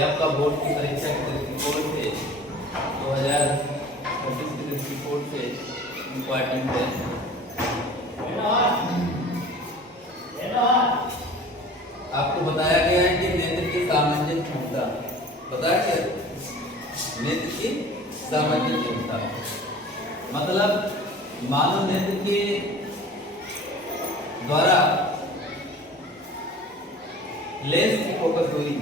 ये आपका बोर्ड की परीक्षा के दृष्टिकोण से 2026 के दृष्टिकोण से इम्पोर्टेंट है। आपको बताया गया है कि नेत्र की सामान्य क्षमता, बताया क्या नेत्र की सामान्य क्षमता मतलब मानव नेत्र के द्वारा लेंस की फोकस दूरी,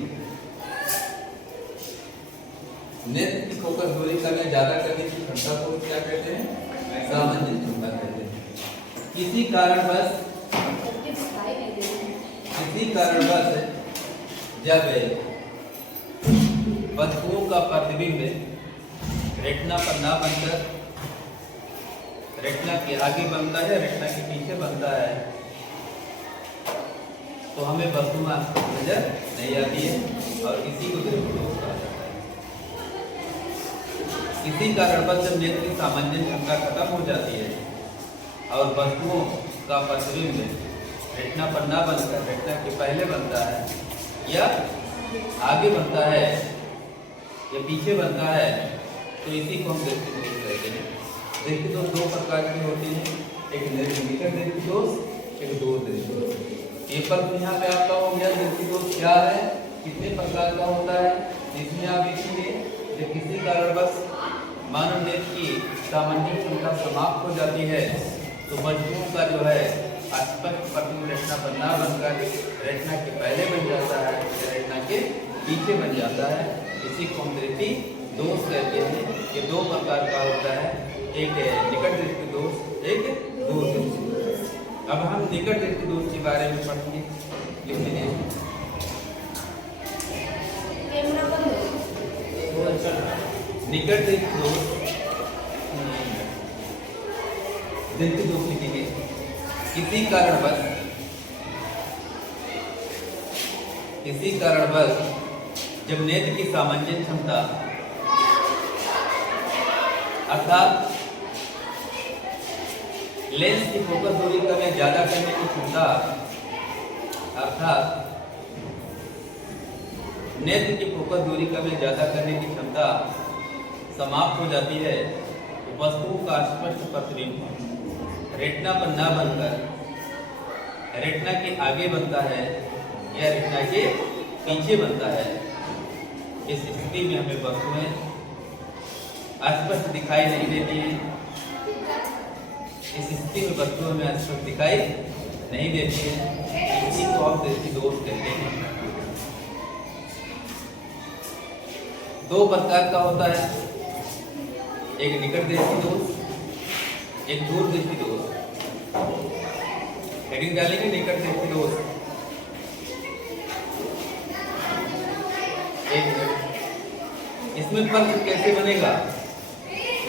नेत्र की फोकस दूरी कम ज्यादा करने की क्षमता को क्या कहते हैं? सामान्य क्षमता कहते हैं। किसी कारणवश जब वस्तुओं का प्रतिबिंब रेटिना पर ना बनकर रेटिना के आगे बनता है, रेटिना के पीछे बनता है, तो हमें वस्तु नजर नहीं आती है और इसी को दृष्टिदोष कहा जाता है। किसी कारणवश जब नेत्र की सामान्य क्षमता खत्म हो जाती है और वस्तुओं का प्रतिबिंब रेटिना पर ना बनकर रेटिना के पहले बनता है या आगे बनता है या पीछे बनता है, तो इसी को हम दृष्टिदोष कहते हैं। दृष्टिदोष दो प्रकार के होते हैं, एक निकट दृष्टिदोष, एक दूर दृष्टिदोष। ये पर यहाँ पे आपका हो गया दृष्टिदोष क्या है, कितने प्रकार का होता है, इसमें आप देखेंगे जब किसी कारणवश मानव नेत्र की सामान्य क्षमता समाप्त हो जाती है तो वस्तुओं का जो है स्पष्ट प्रतिबिंब रेटिना पर ना बनकर रेटिना के पहले बन जाता है या रेटिना के पीछे बन जाता है। इसी को हम दृष्टिदोष कहते हैं। ये दो प्रकार का होता है, एक निकट दृष्टिदोष, एक दूर दृष्टिदोष। अब हम निकट दृष्टिदोष के बारे में पढ़ेंगे। निकट दृष्टिदोष लिखेंगे। किसी कारणवश जब नेत्र की सामान्य क्षमता अर्थात लेंस की फोकस दूरी कम या ज्यादा करने की क्षमता अर्थात नेत्र की फोकस दूरी कम या ज्यादा करने की क्षमता समाप्त हो जाती है तो वस्तुओं का स्पष्ट प्रतिबिंब रेटिना पर ना बनकर रेटिना के आगे बनता है या रेटिना के पीछे बनता है। इस स्थिति में हमें वस्तुएं स्पष्ट दिखाई नहीं देती हैं। इस स्थिति में वस्तुएं हमें स्पष्ट दिखाई नहीं देती हैं। इसी को हम दृष्टिदोष कहते हैं। दो प्रकार का होता है, एक निकट दृष्टिदोष, एक दूर दृष्टिदोष। हेडिंग डालेंगे निकट दृष्टिदोष। एक मिनट, इसमें फर्क कैसे बनेगा?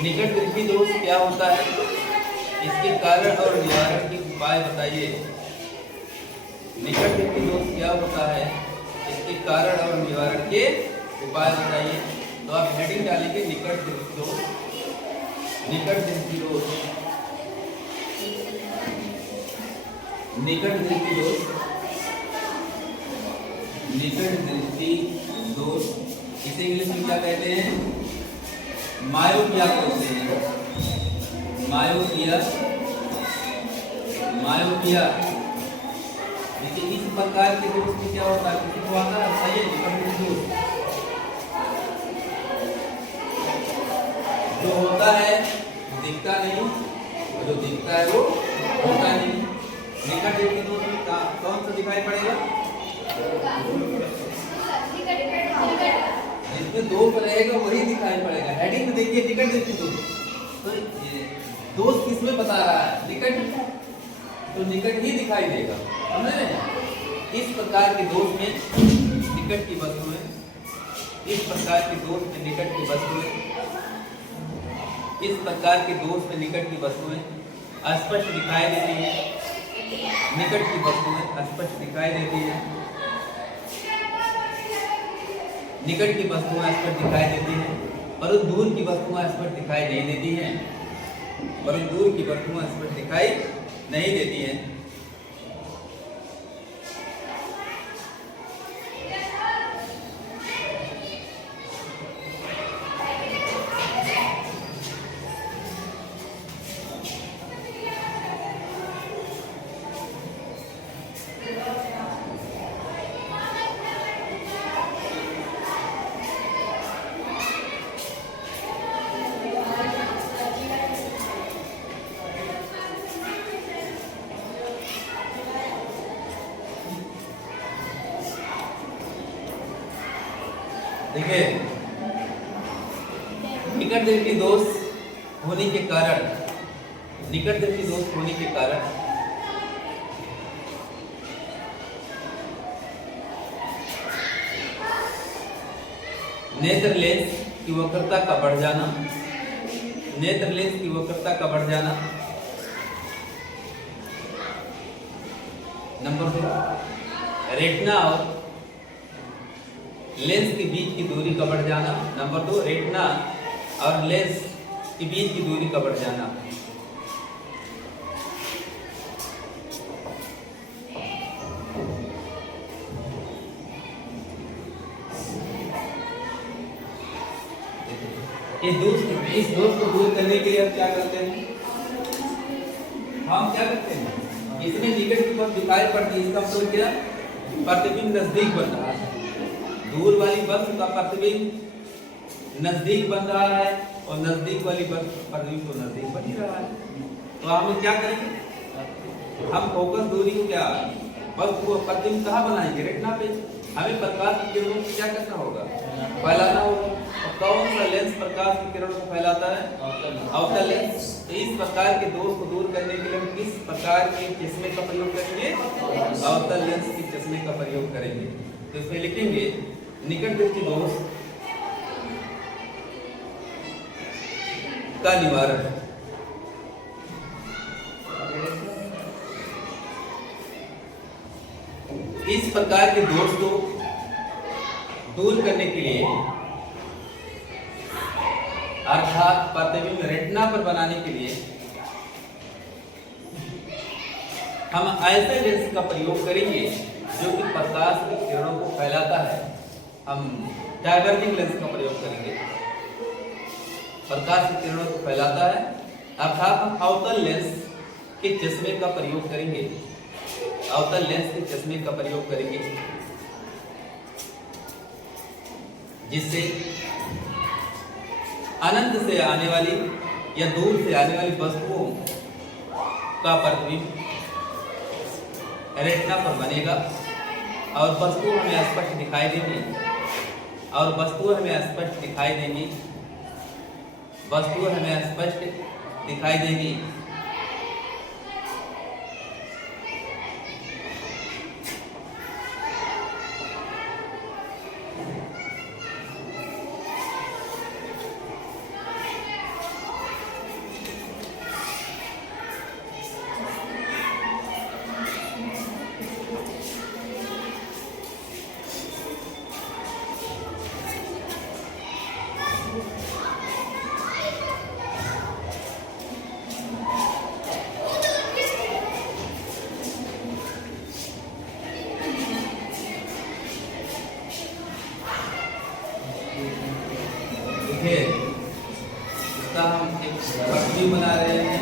निकट दृष्टिदोष क्या होता है, इसके कारण और निवारण के उपाय बताइए। निकट दृष्टिदोष क्या होता है, इसके कारण और निवारण के उपाय बताइए। तो आप हेडिंग डालेंगे निकट दृष्टिदोष। निकट दृष्टिदोष, निकट दृष्टिदोष, निकट दृष्टिदोष इसे इंग्लिश में क्या कहते हैं? मायोपिया कहते हैं। Myopia, myopia. देखिए इस प्रकार के दोष में क्या होता है, किसी को आता है सही निकट दृष्टिदोष जो होता है दिखता नहीं, जो दिखता है वो होता नहीं। निकट दृष्टिदोष में कौन सा दिखाई पड़ेगा? जिसमें दोष रहेगा वही दिखाई पड़ेगा। हेडिंग में देखिए निकट दृष्टिदोष, तो दोष किसमें बता रहा है? निकट, तो निकट ही दिखाई देगा। समझ रहे हैं? इस प्रकार के दोष में निकट की वस्तुएं, इस प्रकार के दोष में निकट की वस्तुएं, इस प्रकार के दोष में निकट की वस्तुएं स्पष्ट दिखाई देती हैं। निकट की वस्तुएं स्पष्ट दिखाई देती हैं। निकट की वस्तुएं स्पष्ट दिखाई देती हैं, परंतु दूर की वस्तुएं स्पष्ट दिखाई नहीं देती हैं। परंतु दूर की वस्तुएं स्पष्ट दिखाई नहीं देती हैं। देखिए, निकटवर्ती दोष होने के कारण, निकटवर्ती दोष होने के कारण नेत्र लेंस की वक्रता का बढ़ जाना, नेत्र लेंस की वक्रता का बढ़ जाना। नंबर 2, रेटिना और लेंस के बीच की दूरी का बढ़ जाना। नंबर 2, रेटिना और लेंस के बीच की दूरी का बढ़ जाना। इस दोष को दूर करने के लिए हम क्या करते हैं? हम क्या करते हैं? इसमें निकट की तरफ दिखाई पड़ती है, इसका मतलब क्या? प्रतिबिंब नजदीक बन रहा है, दूर वाली वस्तु का प्रतिबिंब नजदीक बन रहा है और नजदीक वाली वस्तु प्रतिबिंब तो नजदीक बन ही रहा है। तो हम क्या करेंगे? हम फोकस दूरी को क्या, वस्तु को प्रतिबिंब कहाँ बनाएंगे? रेटिना पे। हमें प्रकाश की किरणों को क्या करना होगा? फैलाना होगा। और कौन सा लेंस प्रकाश की किरणों को फैलाता है? अवतल लेंस। तो इस प्रकार के दोष को दूर करने के लिए हम किस प्रकार के चश्मे का प्रयोग करेंगे? अवतल लेंस के चश्मे का प्रयोग करेंगे। तो इसमें लिखेंगे निकट दृष्टि दोष का निवारण। इस प्रकार के दोष को दूर करने के लिए अर्थात प्रतिबिंब रेटिना पर बनाने के लिए हम ऐसे लेंस का प्रयोग करेंगे जो कि प्रकाश की किरणों को फैलाता है। हम डाइवर्जिंग लेंस का प्रयोग करेंगे, प्रकाश की किरणों को फैलाता है। अर्थात हम अवतल लेंस के चश्मे का प्रयोग करेंगे, अवतल लेंस के चश्मे का प्रयोग करेंगे, जिससे अनंत से आने वाली या दूर से आने वाली वस्तुओं का प्रतिबिंब रेटिना पर बनेगा और वस्तु हमें स्पष्ट दिखाई देगी, और वस्तु हमें स्पष्ट दिखाई देगी, वस्तु हमें स्पष्ट दिखाई देगी। इसका हम एक पट्टी बना रहे हैं।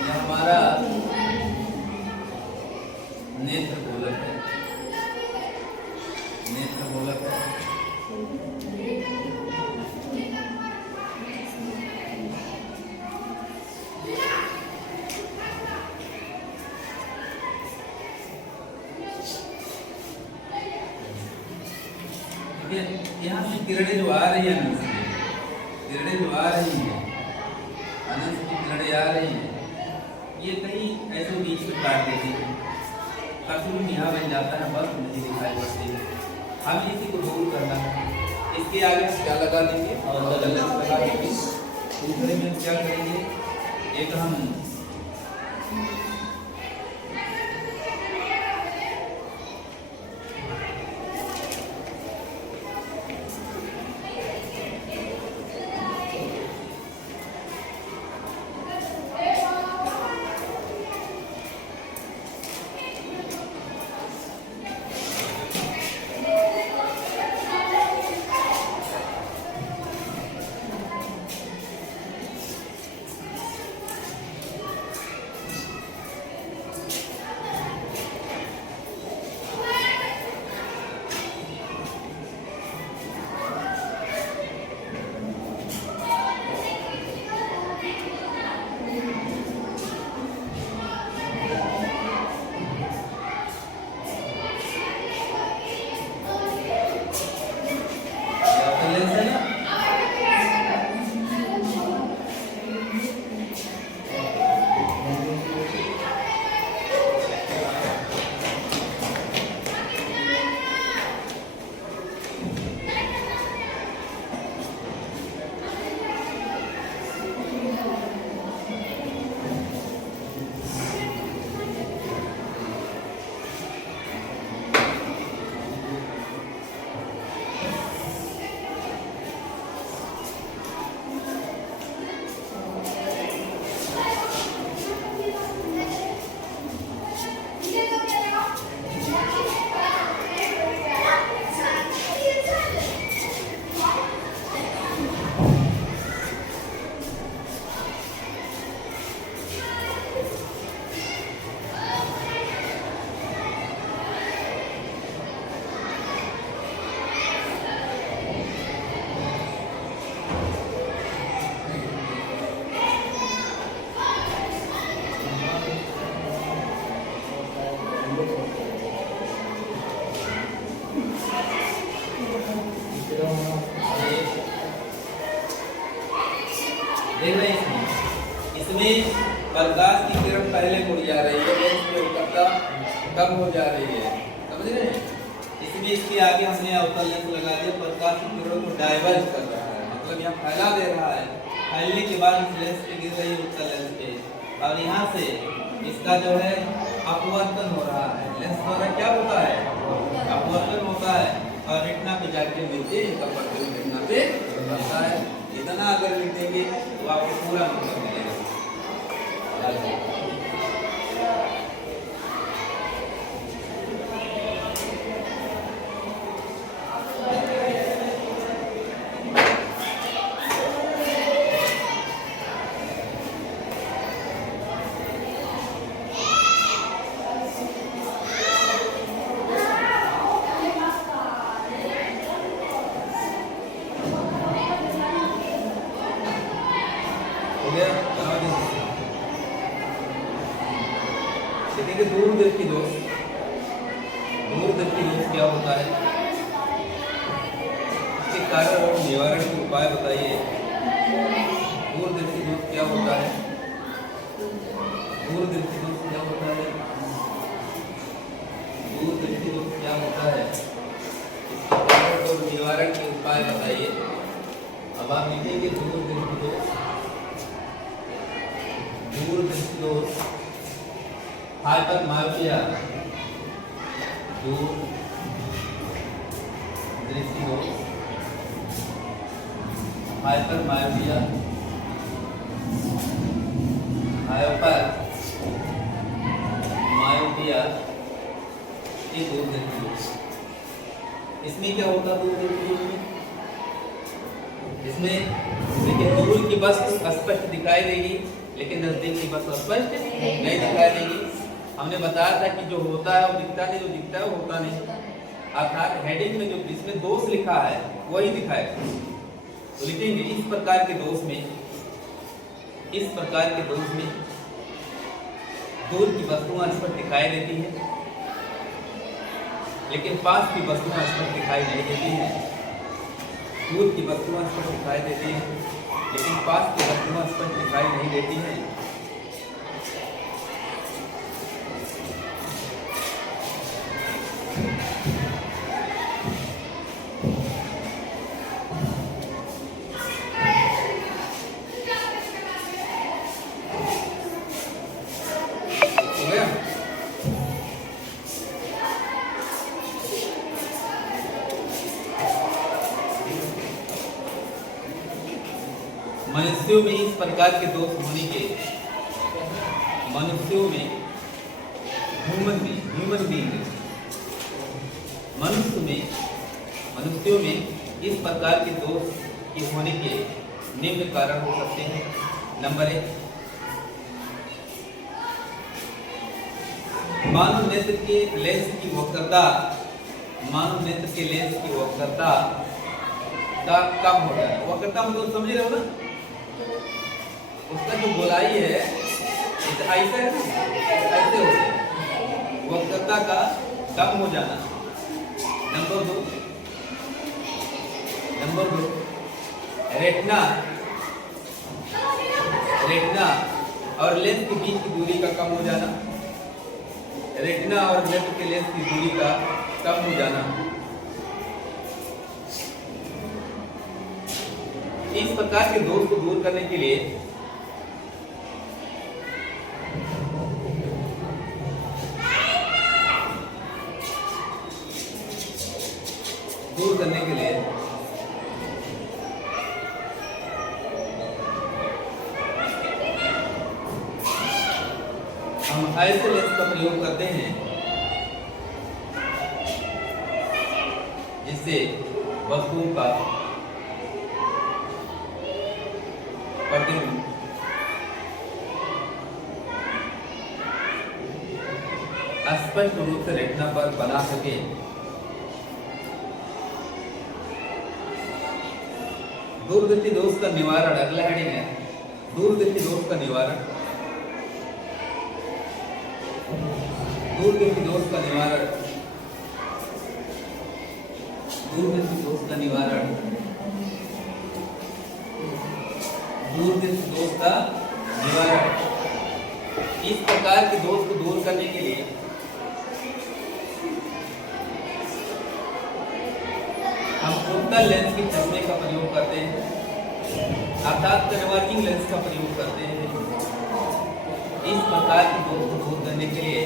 यह हमारा नेत्र गोलक है, नेत्र गोलक है। यहाँ से किरणें जो आ रही है, किरणें जो आ रही हैं, अनंत की किरणें आ रही हैं, ये कहीं ऐसे बीच में काट देती है, प्रतिबिंब यहाँ बन जाता है, बस नहीं दिखाई पड़ती है। हमें इसी को दूर करना है। इसके आगे क्या लगा देंगे? और लगा देंगे। दूसरे में क्या करेंगे? एक हम देख रहे हैं इसमें प्रकाश की किरण पहले मुड़ जा रही है, लेंस की वक्रता कम हो जा रही है, समझ रहे हैं। इसमें इसके आगे हमने अवतल लेंस लगा दिया, प्रकाश की किरण को डाइवर्ज कर रहा है, मतलब यहाँ फैला दे रहा है। फैलने के बाद इस लेंस पे गिर रही है उत्तल लेंस पे, और यहाँ से इसका जो है अपवर्तन हो रहा है। लेंस द्वारा क्या होता है, अपवर्तन होता है, और रेटिना पे जाके मिलते हैं, इसका प्रतिबिंब रेटिना पे बनता है। इतना अगर लिख देंगे तो आपको पूरा मतलब मिलेगा। देखेंगे दूरदृष्टि दोष। दूरदृष्टि दोष क्या होता है, इसके कारण और निवारण के उपाय बताइए। दूरदृष्टि दोष क्या होता है, दूरदृष्टि दोष क्या होता है, दूरदृष्टि दोष क्या होता है, इसके कारण और निवारण के उपाय बताइए। अब आप लिखेंगे दूरदृष्टि दोष, दूरदृष्टि दोष हाइपर मायोपिया, दूर दृष्टि दोष, हाइपर मायोपिया, हाइपर मायोपिया ये दूरदृष्टि दोष। इसमें क्या होता है दूरदृष्टि दोष में, इसमें देखिए दूर की वस्तु स्पष्ट दिखाई देगी, लेकिन नजदीक की वस्तु स्पष्ट नहीं दिखाई देगी। हमने बताया था कि जो होता है वो दिखता नहीं, जो दिखता है वो होता नहीं, अर्थात हेडिंग में जो जिसमें दोष लिखा है वही दिखाएगा। तो लिखेंगे इस प्रकार के दोष में, इस प्रकार के दोष में दूर की वस्तुएं स्पष्ट दिखाई देती हैं, लेकिन पास की वस्तुएं स्पष्ट दिखाई नहीं देती हैं। दूर की वस्तुएं स्पष्ट दिखाई देती हैं, लेकिन पास की वस्तुएं स्पष्ट दिखाई नहीं देती हैं। मनुष्यों में इस प्रकार के दोष होने के, मनुष्यों में ह्यूमन बीइंग मनुष्यों में इस प्रकार के दोष के होने के निम्न कारण हो सकते हैं। नंबर 1, मानव नेत्र के लेंस की वक्रता, मानव नेत्र के लेंस की वक्रता का कम हो जाए। वक्रता मतलब समझ रहे हो ना, उसका जो गोलाई है ऐसे है ना, ऐसे हो जाए, वक्रता का कम हो जाना। नंबर 2, रेटिना और लेंस के बीच की दूरी का कम हो जाना, रेटिना और नेत्र के लेंस की दूरी का कम हो जाना। इस प्रकार के दोष को दूर करने के लिए हम ऐसे लेंस का प्रयोग करते हैं जिससे वस्तुओं का प्रतिबिंब स्पष्ट रूप से रेटिना पर बना सके। दूरदृष्टि दोष का निवारण, अगला हेडिंग है दूरदृष्टि दोष का निवारण। दूरदृष्टि दोष का निवारण, दूरदृष्टि दोष का निवारण, दूरदृष्टि का निवारण। इस प्रकार के दोष को दूर करने के लिए हम उत्तल लेंस के चश्मे का प्रयोग करते हैं अर्थात कन्वर्जिंग लेंस का प्रयोग करते हैं। इस प्रकार के दोष को दूर करने के लिए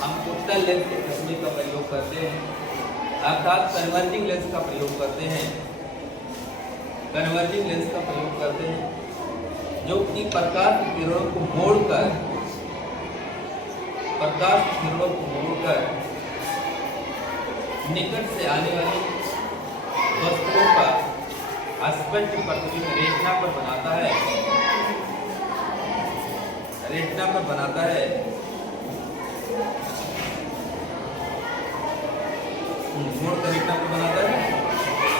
हम उत्तल लेंस के चश्मे का प्रयोग करते हैं अर्थात कन्वर्जिंग लेंस का प्रयोग करते हैं। कन्वर्जिंग लेंस का प्रयोग करते हैं जो कि प्रकाश की किरणों को मोड़कर निकट से आने वाली वस्तुओं का स्पष्ट प्रतिबिंब रेटिना पर बनाता है। रेटिना पर बनाता है। मोड़कर रेटिना पर बनाता है।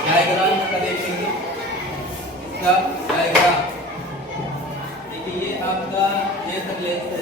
डायग्राम का देखेंगे, इसका डायग्राम देखिए, ये आपका लेंस है।